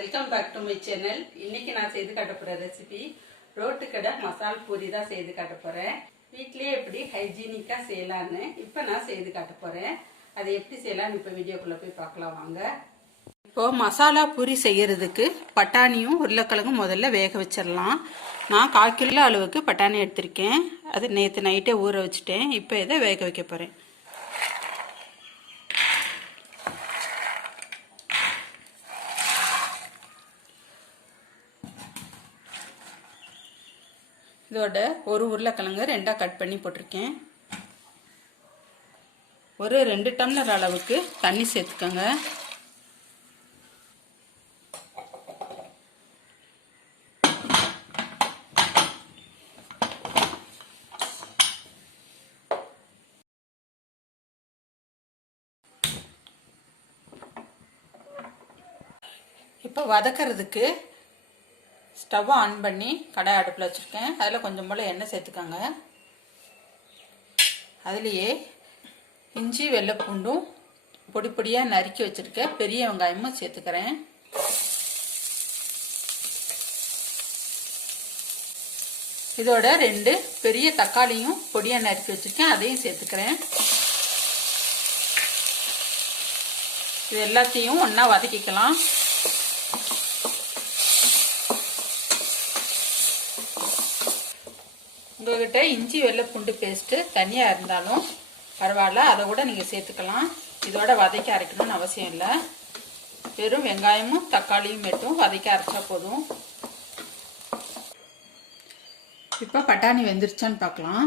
Welcome back to my channel. இன்னைக்கு நான் செய்து காட்ட போற ரெசிபி ரோட்டு கடை மசால் பூரி தான் செய்து காட்ட போறேன். வீட்லயே எப்படி ஹைஜீனிக்கா செய்யலான்னு இப்போ நான் செய்து காட்ட போறேன். அதை எப்படி செய்யலாம்னு இப்போ வீடியோக்குள்ள போய் பார்க்கலாம் வாங்க. இப்போ மசாலா பூரி செய்யறதுக்கு பட்டாணியும் உருளைக்கிழங்கும் முதல்ல வேக வச்சிடலாம். நான் 1/4 கிலோ அளவுக்கு பட்டாணி எடுத்திருக்கேன். அது நேற்று நைட்டே ஊற வச்சுட்டேன். இப்போ இதை வேக வைக்க போறேன். இதோட ஒரு உருளைக்கிழங்கு 2ஆக கட் பண்ணி போட்டிருக்கேன். ஒரு 2 டம்ளர் அளவுக்கு தண்ணி சேர்த்துக்கோங்க. இப்போ வதக்கிறதுக்கு ஸ்டவ் ஆன் பண்ணி கடாய் அடுப்பில் வச்சுருக்கேன். அதில் கொஞ்சம் போல் எண்ணெய் சேர்த்துக்கோங்க. அதுலேயே இஞ்சி வெள்ளை பூண்டும் பொடி பொடியாக நறுக்கி வச்சுருக்க பெரிய வெங்காயமும் சேர்த்துக்கிறேன். இதோட 2 பெரிய தக்காளியும் பொடியாக நறுக்கி வச்சுருக்கேன், அதையும் சேர்த்துக்கிறேன். இது எல்லாத்தையும் ஒன்றா வதக்கிக்கலாம். உங்கள்கிட்ட இஞ்சி வெள்ளை பூண்டு பேஸ்ட்டு தனியாக இருந்தாலும் பரவாயில்ல, அதை கூட நீங்கள் சேர்த்துக்கலாம். இதோட வதக்கி அரைக்கணும்னு அவசியம் இல்லை. வெறும் வெங்காயமும் தக்காளியும் மட்டும் வதக்கி அரைச்சா போதும். இப்போ பட்டாணி வெந்துருச்சான்னு பார்க்கலாம்.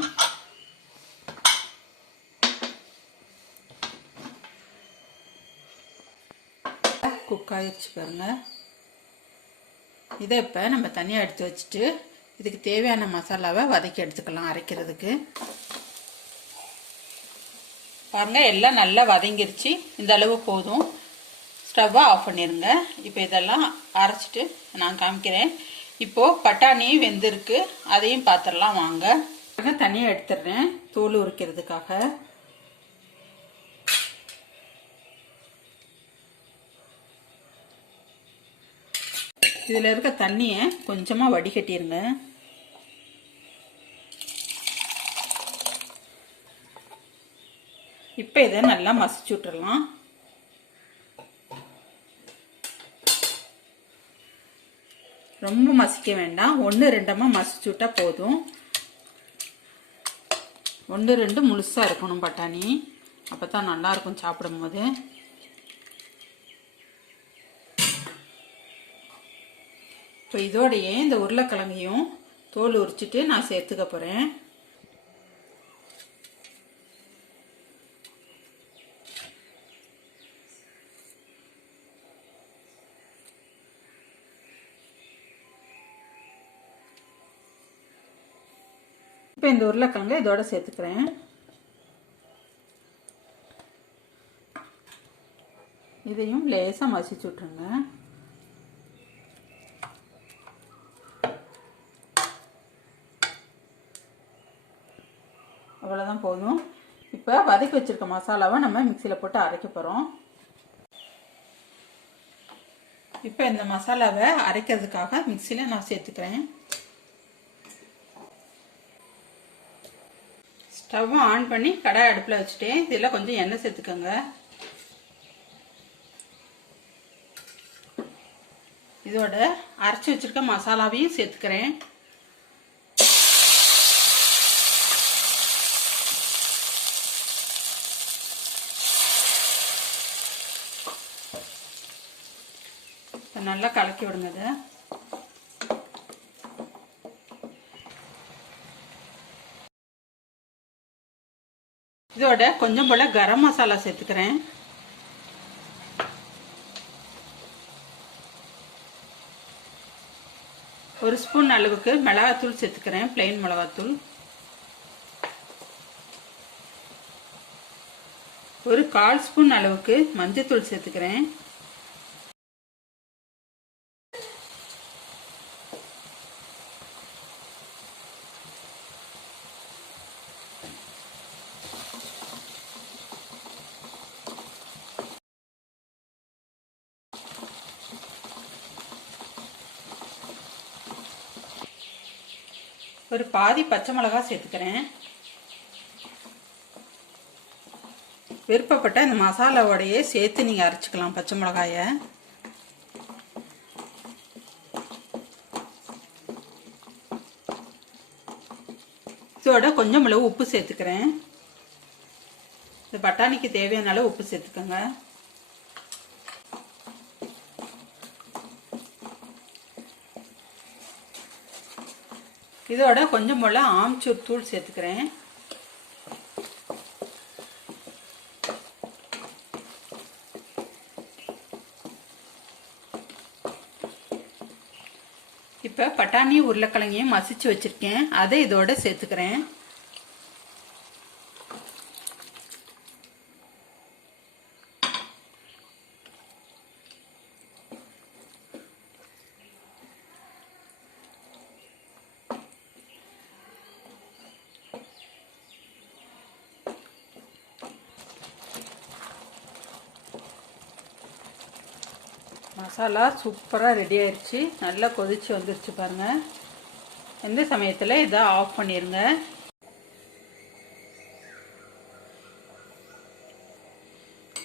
குக் ஆயிடுச்சு பாருங்க. இதை இப்போ நம்ம தனியாக எடுத்து வச்சுட்டு இதுக்கு தேவையான மசாலாவை வதக்கி எடுத்துக்கலாம். அரைக்கிறதுக்கு பாருங்க, எல்லாம் நல்லா வதங்கிருச்சு. இந்த அளவு போதும். ஸ்டவ்வை ஆஃப் பண்ணிடுங்க. இப்போ இதெல்லாம் அரைச்சிட்டு நான் காமிக்கிறேன். இப்போது பட்டாணியும் வெந்திருக்கு, அதையும் பார்த்துடலாம் வாங்க. தனியாக எடுத்துடுறேன் தோல் உரிக்கிறதுக்காக. இதில் இருக்க தண்ணியை கொஞ்சமாக வடிகட்டிடுங்க. இப்போ இதை நல்லா மசிச்சு விட்டுறலாம். ரொம்ப மசிக்க வேண்டாம், 1-2 மசிச்சு விட்டா போதும். 1-2 முழுசாக இருக்கணும் பட்டாணி, அப்போ தான் நல்லாயிருக்கும் சாப்பிடும் போது. இப்போ இதோடையே இந்த உருளைக்கிழங்கையும் தோல் உரிச்சிட்டு நான் சேர்த்துக்க போகிறேன். இப்போ இந்த உருளைக்கிழங்கு இதோட சேர்த்துக்கிறேன். இதையும் லேசாக மசிச்சு விட்ருங்க. அவ்வளோதான் போதும். இப்போ வதக்கி வச்சிருக்க மசாலாவை நம்ம மிக்சியில் போட்டு அரைக்க போகிறோம். இப்போ இந்த மசாலாவை அரைக்கிறதுக்காக மிக்சியில் நான் சேர்த்துக்கிறேன். ஸ்டவ்வை ஆன் பண்ணி கடாய் அடுப்பில் வச்சுட்டேன். இதில் கொஞ்சம் எண்ணெய் சேர்த்துக்கோங்க. இதோட அரைச்சி வச்சிருக்க மசாலாவையும் சேர்த்துக்கிறேன். நல்லா கலக்கி விடுங்க. இதை இதோட கொஞ்சம் போல கரம் மசாலா சேர்த்துக்கிறேன். ஒரு ஸ்பூன் அளவுக்கு மிளகாத்தூள் சேர்த்துக்கிறேன், பிளெயின் மிளகாத்தூள். ஒரு 1/4 ஸ்பூன் அளவுக்கு மஞ்சத்தூள் சேர்த்துக்கிறேன். ஒரு பாதி பச்சை மிளகாய் சேர்த்துக்கிறேன். விருப்பப்பட்ட இந்த மசாலாவோடையே சேர்த்து நீங்கள் அரைச்சிக்கலாம் பச்சை மிளகாயை. இதோட கொஞ்சம் அளவு உப்பு சேர்த்துக்கிறேன். இந்த பட்டாணிக்கு தேவையான அளவு உப்பு சேர்த்துக்கோங்க. இதோட கொஞ்சம் போல ஆம்ச்சூர் தூள் சேர்த்துக்கிறேன். இப்போ பட்டாணி உருளைக்கிழங்கையும் மசிச்சு வச்சிருக்கேன், அதை இதோட சேர்த்துக்கிறேன். மசாலா சூப்பராக ரெடி ஆயிடுச்சு. நல்லா கொதிச்சு வந்துருச்சு பாருங்கள். இந்த சமயத்தில் இதை ஆஃப் பண்ணிடுங்க.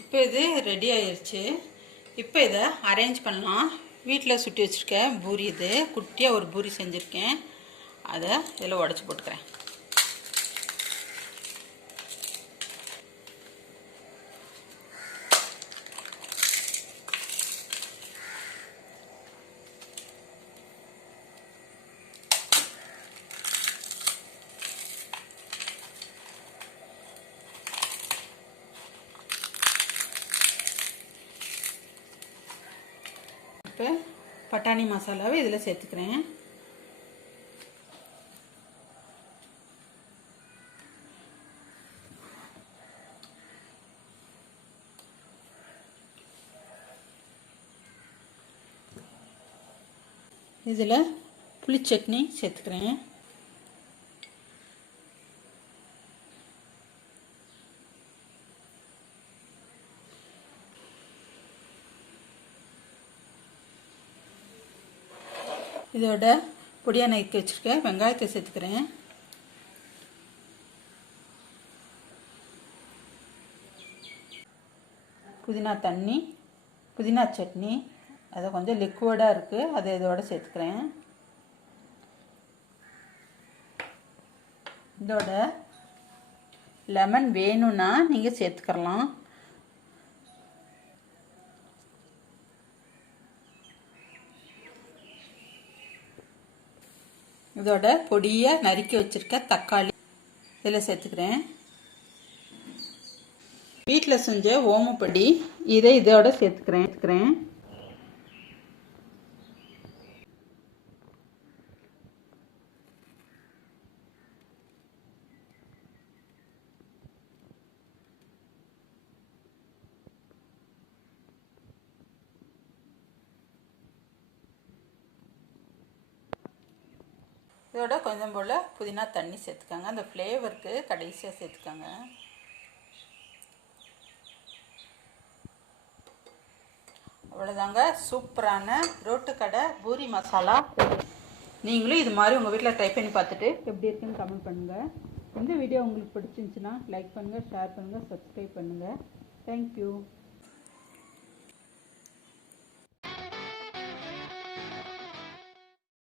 இப்போ இது ரெடி ஆயிடுச்சு. இப்போ இதை அரேஞ்ச் பண்ணலாம். வீட்டில் சுட்டி வச்சுருக்கேன் பூரி, இது குட்டியாக ஒரு பூரி செஞ்சுருக்கேன், அதை இதில் உடச்சி போட்டுக்கிறேன். இப்போ பட்டாணி மசாலாவை இதில் சேர்த்துக்கிறேன். இதில் புளி சட்னி சேர்த்துக்கிறேன். இதோட பொடியாக நறுக்கி வச்சுருக்கேன் வெங்காயத்தை சேர்த்துக்கிறேன். புதினா தண்ணி, புதினா சட்னி, அதை கொஞ்சம் லிக்விடாக இருக்குது, அதை இதோட சேர்த்துக்கிறேன். இதோட லெமன் வேணும்னா நீங்கள் சேர்த்துக்கலாம். இதோட பொடியாக நறுக்கி வச்சுருக்க தக்காளி இதில் சேர்த்துக்கிறேன். வீட்டில் செஞ்ச ஓமப்பொடி இதை இதோட சேர்த்துக்கிறேன். இதோட கொஞ்சம் போல் புதினா தண்ணி சேர்த்துக்கோங்க, அந்த ஃப்ளேவருக்கு கடைசியாக சேர்த்துக்கோங்க. அவ்வளோதாங்க, சூப்பரான ரோட்டு கடை பூரி மசாலா. நீங்களும் இது மாதிரி உங்கள் வீட்டில் ட்ரை பண்ணி பார்த்துட்டு எப்படி இருக்குன்னு கமெண்ட் பண்ணுங்கள். இந்த வீடியோ உங்களுக்கு பிடிச்சிருந்துச்சுன்னா லைக் பண்ணுங்கள், ஷேர் பண்ணுங்கள், சப்ஸ்கிரைப் பண்ணுங்கள். தேங்க்யூ.